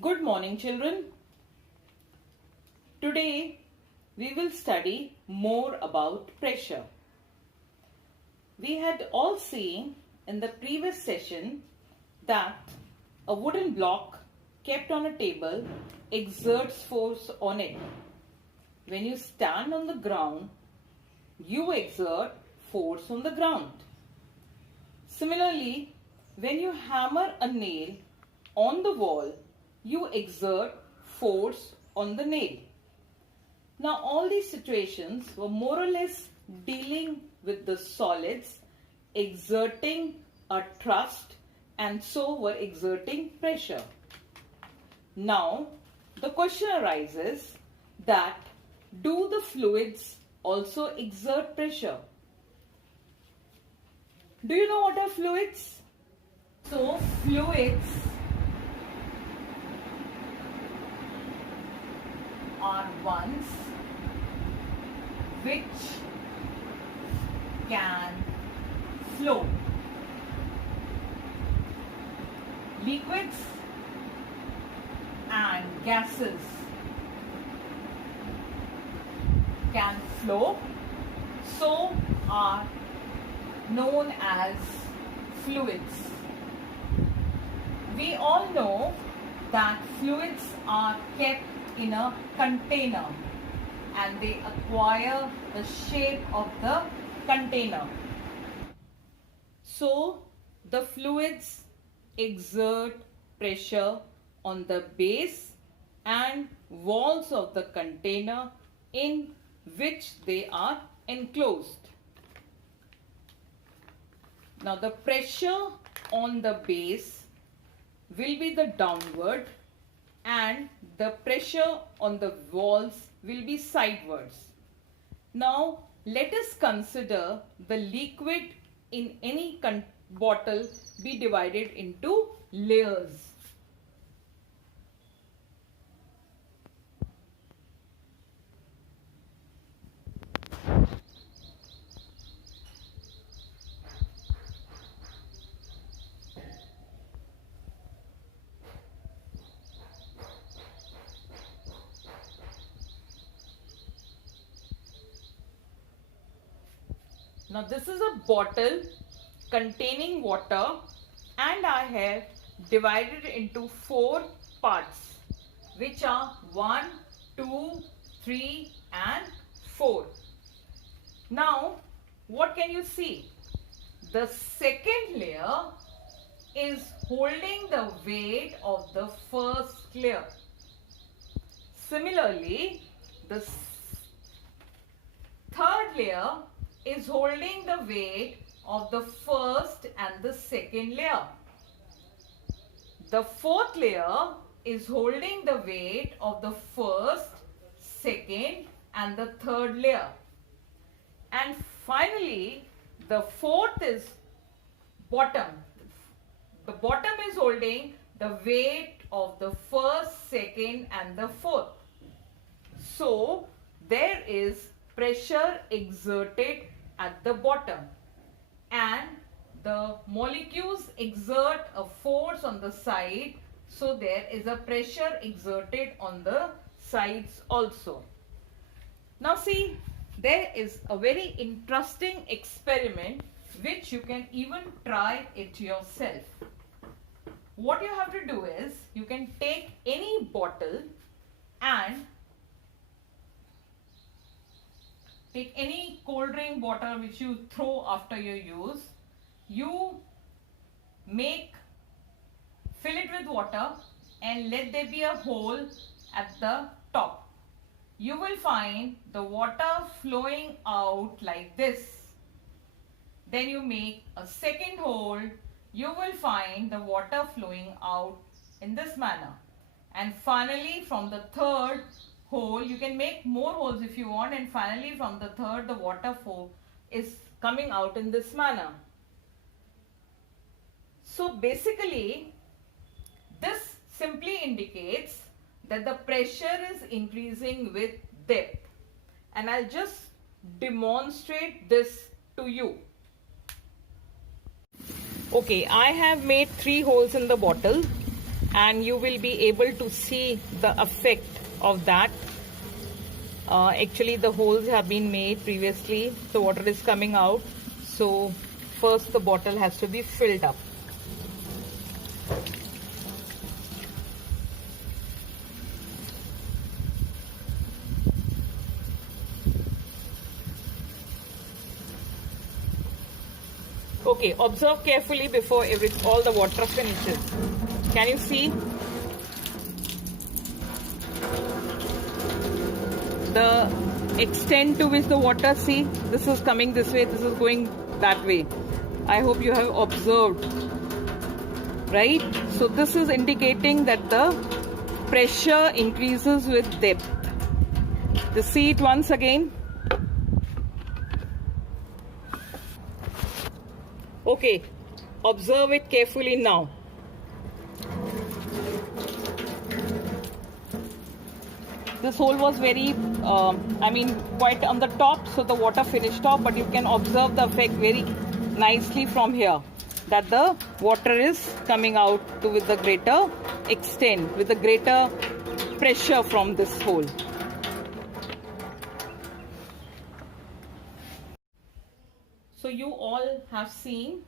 Good morning, children. Today we will study more about pressure. We had all seen in the previous session that a wooden block kept on a table exerts force on it. When you stand on the ground, you exert force on the ground. Similarly, when you hammer a nail on the wall, you exert force on the nail. Now, all these situations were more or less dealing with the solids exerting a thrust and so were exerting pressure. Now, the question arises that do the fluids also exert pressure? Do you know what are fluids? So, fluids are ones which can flow. Liquids and gases can flow, so are known as fluids. We all know that fluids are kept in a container and they acquire the shape of the container. So the fluids exert pressure on the base and walls of the container in which they are enclosed. Now the pressure on the base will be the downward and the pressure on the walls will be sidewards. Now let us consider the liquid in any bottle be divided into layers. Now this is a bottle containing water and I have divided into 4 parts which are 1, 2, 3 and 4. Now what can you see? The second layer is holding the weight of the first layer. Similarly, the third layer is holding the weight of the first and the second layer. The fourth layer is holding the weight of the first, second and the third layer. And finally, the fourth is bottom. The bottom is holding the weight of the first, second and the fourth. So, there is pressure exerted at the bottom and the molecules exert a force on the side, so there is a pressure exerted on the sides also. Now see, there is a very interesting experiment which you can even try it yourself. What you have to do is, you can take any bottle and take any cold drink bottle which you throw after your use. You fill it with water and let there be a hole at the top. You will find the water flowing out like this. Then you make a second hole. You will find the water flowing out in this manner. And finally from the third hole, you can make more holes if you want, and finally from the third the water flow is coming out in this manner. So basically this simply indicates that the pressure is increasing with depth, and I'll just demonstrate this to you. Okay, I have made 3 holes in the bottle and you will be able to see the effect of that. Actually, the holes have been made previously, the water is coming out. So first the bottle has to be filled up. Okay, observe carefully before all the water finishes. Can you see? The extent to which the water, see, this is coming this way, this is going that way. I hope you have observed, right? So this is indicating that the pressure increases with depth. Just see it once again. Okay, observe it carefully now. This hole was very, quite on the top, so the water finished off, but you can observe the effect very nicely from here, that the water is coming out with the greater extent, with the greater pressure from this hole. So you all have seen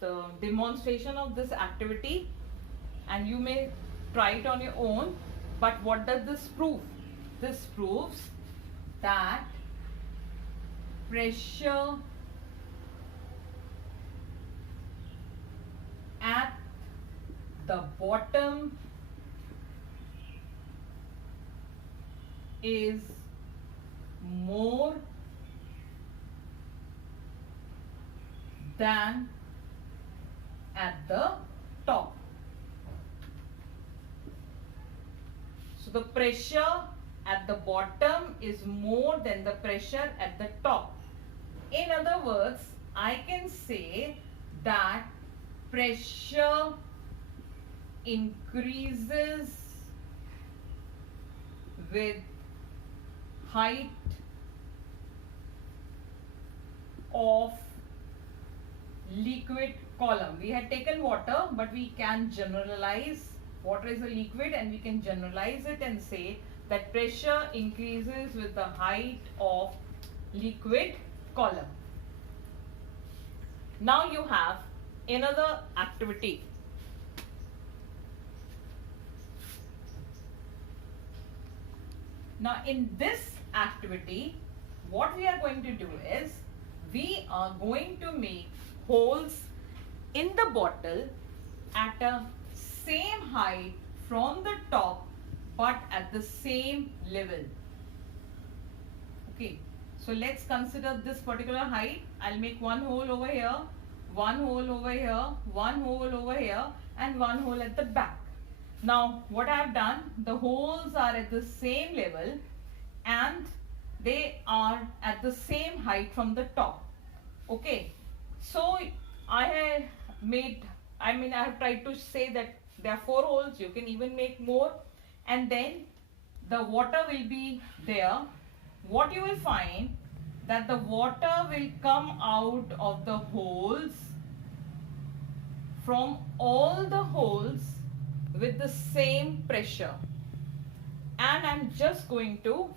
the demonstration of this activity, and you may try it on your own. But what does this prove? This proves that pressure at the bottom is more than at the top. So the pressure at the bottom is more than the pressure at the top. In other words, I can say that pressure increases with height of liquid column. We had taken water, but we can generalize. Water is a liquid and we can generalize it and say that pressure increases with the height of liquid column. Now you have another activity. Now in this activity, what we are going to do is, we are going to make holes in the bottle at a same height from the top, but at the same level. Okay, so let's consider this particular height. I'll make one hole over here, one hole over here, one hole over here, and one hole at the back. Now what I have done, the holes are at the same level and they are at the same height from the top. Okay, so I have tried to say that there are 4 holes. You can even make more, and then the water will be there. What you will find, that the water will come out of the holes, from all the holes, with the same pressure. And I'm just going to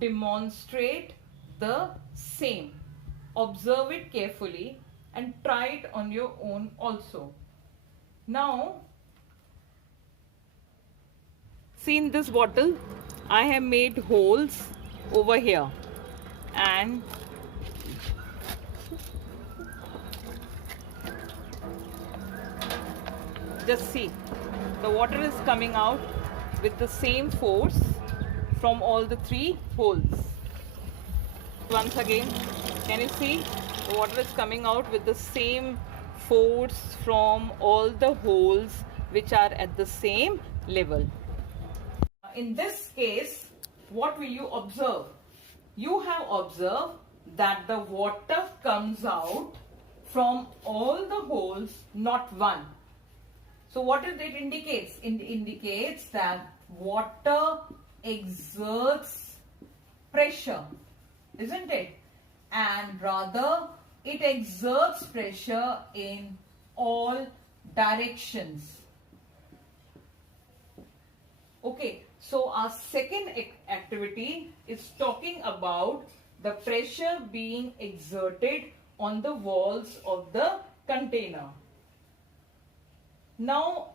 demonstrate the same. Observe it carefully and try it on your own also. Now, see, in this bottle, I have made holes over here, and just see, the water is coming out with the same force from all the 3 holes. Once again, can you see? The water is coming out with the same force from all the holes which are at the same level. In this case, what will you observe? You have observed that the water comes out from all the holes, not one. So what it indicates? It indicates that water exerts pressure, isn't it? And rather, it exerts pressure in all directions. Okay, so our second activity is talking about the pressure being exerted on the walls of the container. Now,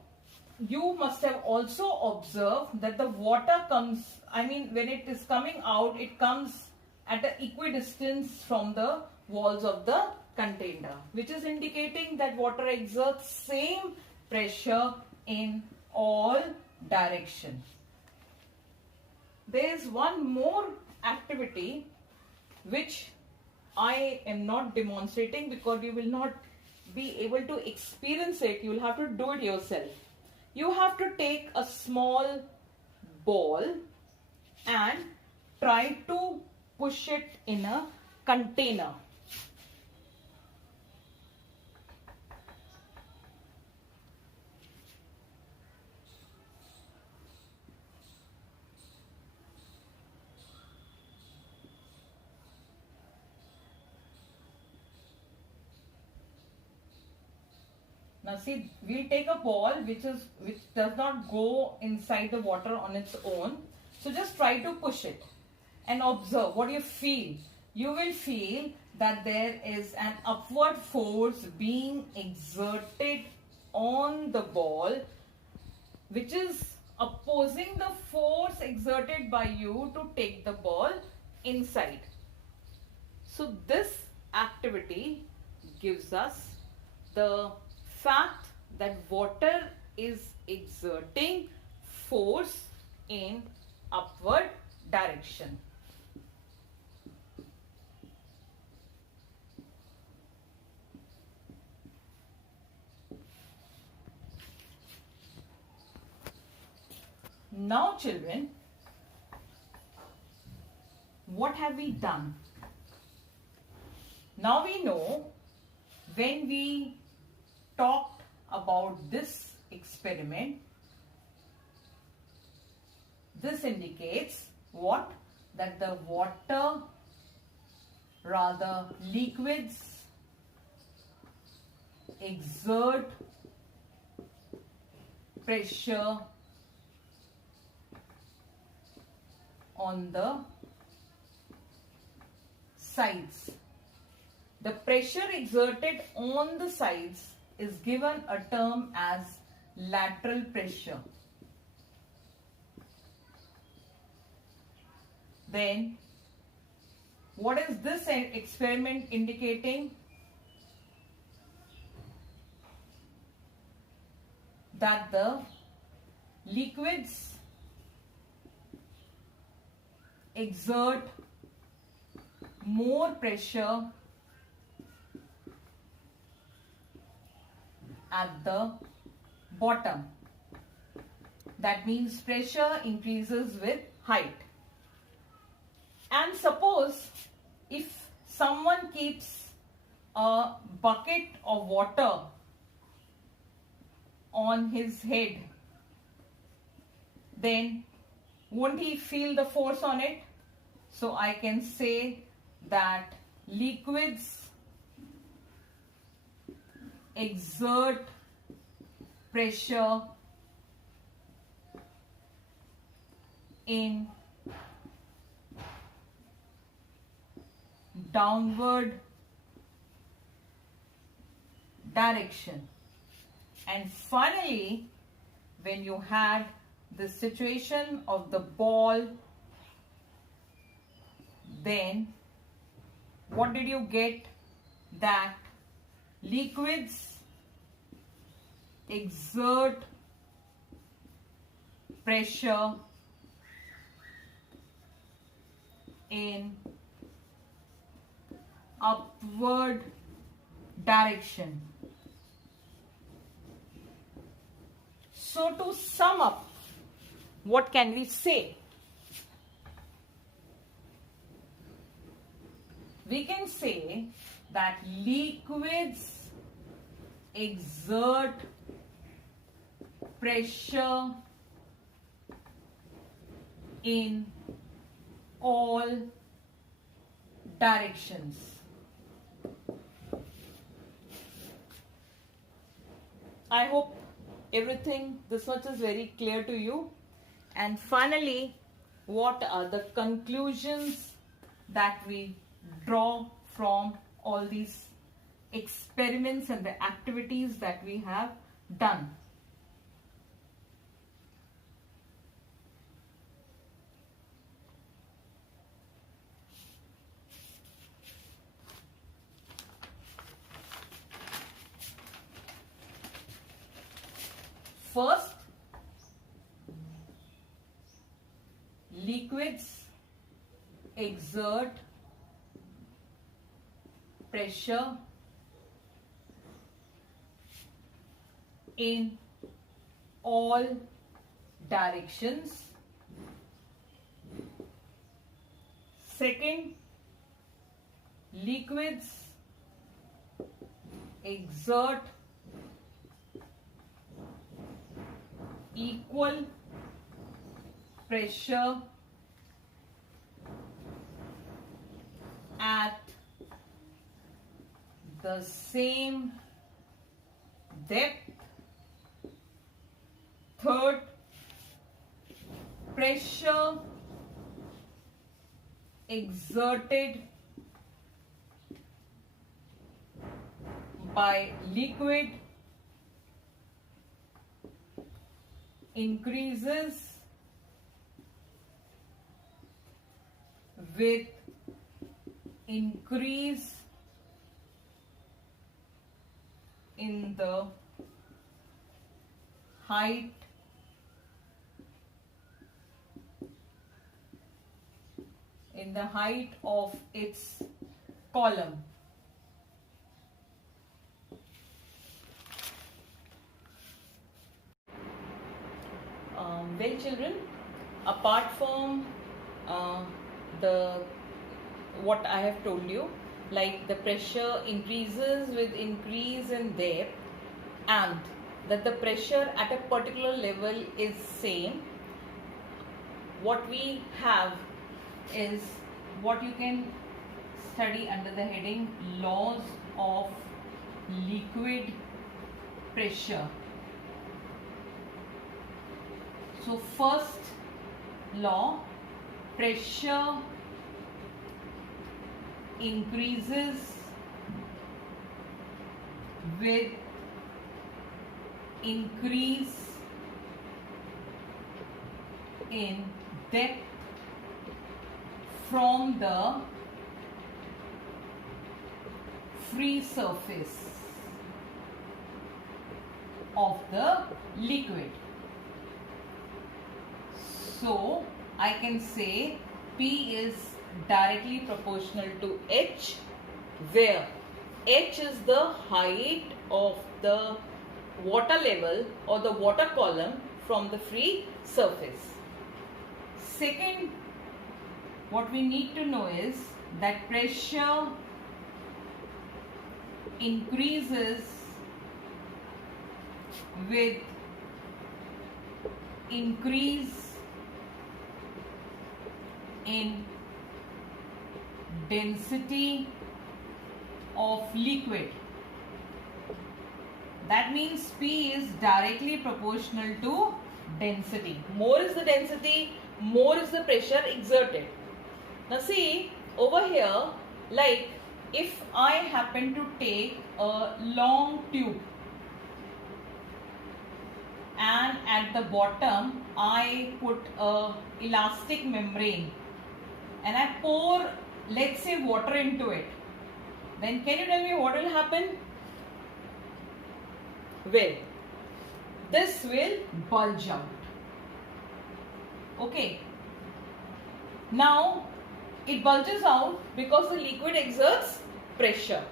you must have also observed that the water comes, when it is coming out, it comes at an equidistance from the walls of the container, which is indicating that water exerts same pressure in all directions. There is one more activity which I am not demonstrating because you will not be able to experience it. You will have to do it yourself. You have to take a small ball and try to push it in a container. Now see, we take a ball which does not go inside the water on its own. So just try to push it and observe what you feel. You will feel that there is an upward force being exerted on the ball, which is opposing the force exerted by you to take the ball inside. So this activity gives us the fact that water is exerting force in upward direction. Now children, what have we done? Now we know when we talked about this experiment, this indicates what? That the water, rather liquids, exert pressure on the sides. The pressure exerted on the sides is given a term as lateral pressure. Then, what is this experiment indicating? That the liquids exert more pressure at the bottom. That means pressure increases with height. And suppose if someone keeps a bucket of water on his head, then won't he feel the force on it? So I can say that liquids exert pressure in downward direction. And finally, when you had the situation of the ball, then what did you get? That liquids exert pressure in upward direction. So to sum up, what can we say? We can say that liquids exert pressure in all directions. I hope this much is very clear to you, And finally, what are the conclusions that we draw from all these experiments and the activities that we have done? First, liquids exert pressure in all directions. Second, liquids exert equal pressure at the same depth. Third, pressure exerted by liquid increases with increase in the height of its column. Well, children, apart from what I have told you, like the pressure increases with increase in depth, and that the pressure at a particular level is same, what we have is what you can study under the heading laws of liquid pressure. So first law, pressure increases with increase in depth from the free surface of the liquid. So I can say P is directly proportional to H, where H is the height of the water level or the water column from the free surface. Second, what we need to know is that pressure increases with increase in density of liquid. That means P is directly proportional to density. More is the density, more is the pressure exerted. Now see, over here, like if I happen to take a long tube and at the bottom I put a elastic membrane and I pour, let's say, water into it, then can you tell me what will happen? Well, this will bulge out. Okay. Now, it bulges out because the liquid exerts pressure.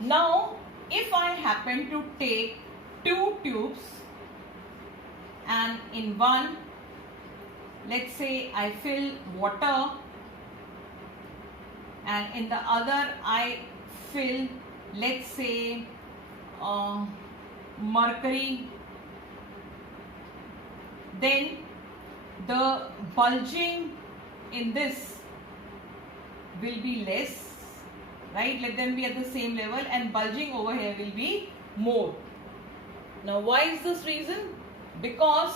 Now, if I happen to take two tubes and in one, let's say I fill water and in the other I fill, let's say, mercury, then the bulging in this will be less, right? Let them be at the same level, and bulging over here will be more. Now why is this reason? Because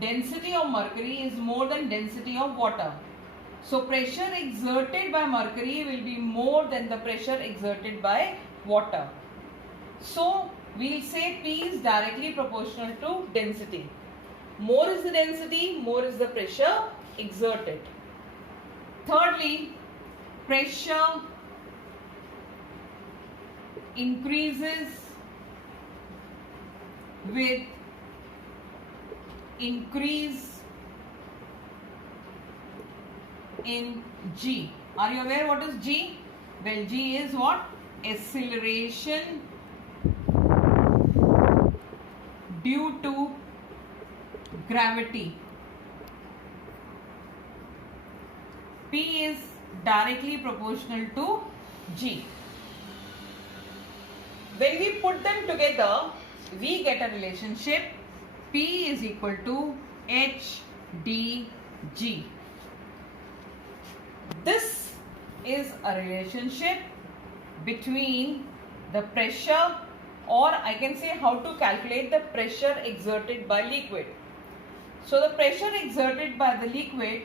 density of mercury is more than density of water. So pressure exerted by mercury will be more than the pressure exerted by water. So we'll say P is directly proportional to density. More is the density, more is the pressure exerted. Thirdly, pressure increases with increase in G. Are you aware what is G? Well, G is what? Acceleration due to gravity. P is directly proportional to G. When we put them together, we get a relationship P is equal to H dG. This is a relationship between the pressure, or I can say how to calculate the pressure exerted by liquid. So the pressure exerted by the liquid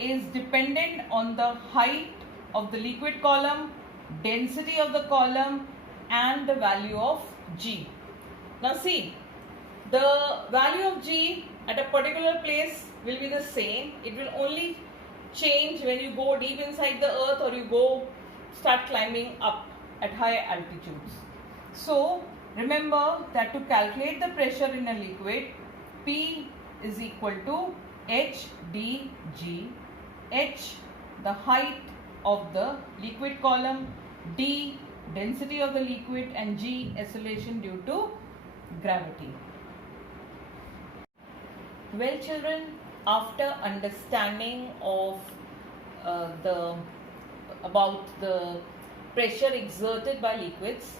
is dependent on the height of the liquid column, density of the column, and the value of G. Now see, the value of G at a particular place will be the same. It will only change when you go deep inside the earth or you start climbing up at high altitudes. So remember that to calculate the pressure in a liquid, P is equal to H dG. H, the height of the liquid column, D, density of the liquid, and G, acceleration due to gravity. Well children, after understanding of about the pressure exerted by liquids,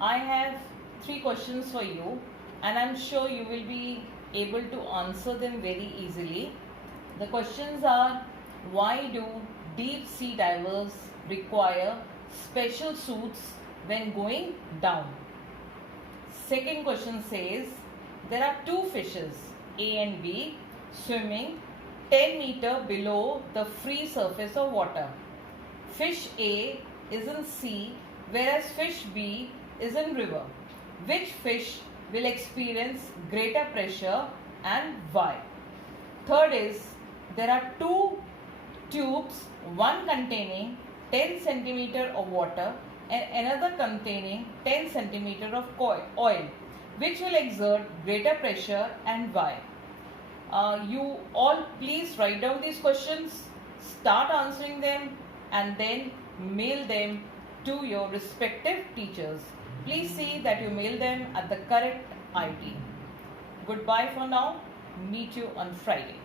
I have 3 questions for you, and I'm sure you will be able to answer them very easily. The questions are: why do deep sea divers require special suits when going down? Second question says, there are 2 fishes, A and B, swimming 10 meters below the free surface of water. Fish A is in sea, whereas fish B is in river. Which fish will experience greater pressure and why? Third is, there are 2 tubes, one containing 10 centimeter of water and another containing 10 centimeter of oil. Which will exert greater pressure and why? You all please write down these questions, start answering them, and then mail them to your respective teachers. Please see that you mail them at the correct ID. Goodbye for now. Meet you on Friday.